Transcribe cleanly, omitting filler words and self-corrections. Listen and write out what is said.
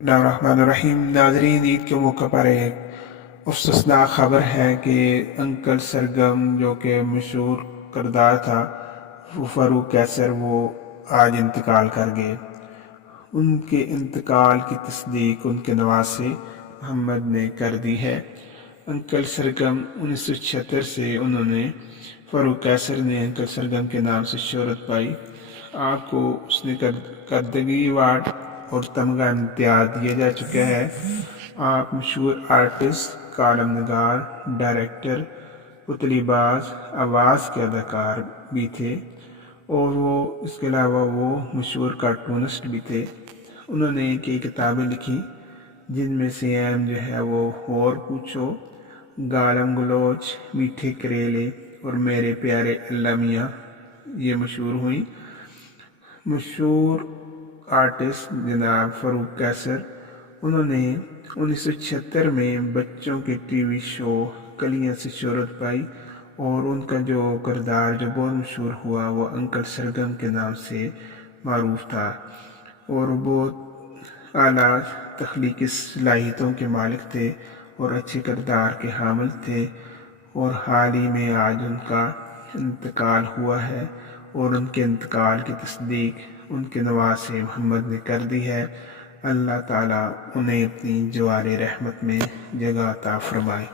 बिस्मिल्लाहिर्रहमानिर्रहीम। नाज़रीन, ईद के मौके पर एक अफसोसनाक खबर है कि अंकल सरगम जो कि मशहूर किरदार था वो फ़ारूक कैसर, वो आज इंतकाल कर गए। उनके इंतकाल की तस्दीक उनके नवासे मोहम्मद ने कर दी है। अंकल सरगम 1976 से उन्होंने फ़ारूक कैसर ने अंकल सरगम के नाम से शोहरत पाई। आपको उसने करदगी अवार्ड और तमगा इम्तियाज दिया जा चुका है। आप मशहूर आर्टिस्ट, कालम नगार, डायरेक्टर, पुतलीबाज, आवाज़ के अदाकार भी थे और वो इसके अलावा वो मशहूर कार्टूनिस्ट भी थे। उन्होंने कई किताबें लिखी जिनमें से अहम जो है वो और पूछो, गालम गलोच, मीठे करेले और मेरे प्यारे अल्लाह मियाँ ये मशहूर हुई। मशहूर आर्टिस्ट जनाब फ़ारूक कैसर, उन्होंने 1976 में बच्चों के टीवी शो कलियां से शोहरत पाई और उनका जो किरदार जो बहुत मशहूर हुआ वो अंकल सरगम के नाम से मारूफ था और बहुत आला तख्लीकी सलाहियतों के मालिक थे और अच्छे किरदार के हामिल थे। और हाल ही में आज उनका इंतकाल हुआ है और उनके इंतकाल की तस्दीक उनके नवासे मोहम्मद ने कर दी है। अल्लाह ताला उन्हें अपनी जवारे रहमत में जगह अता फरमाए।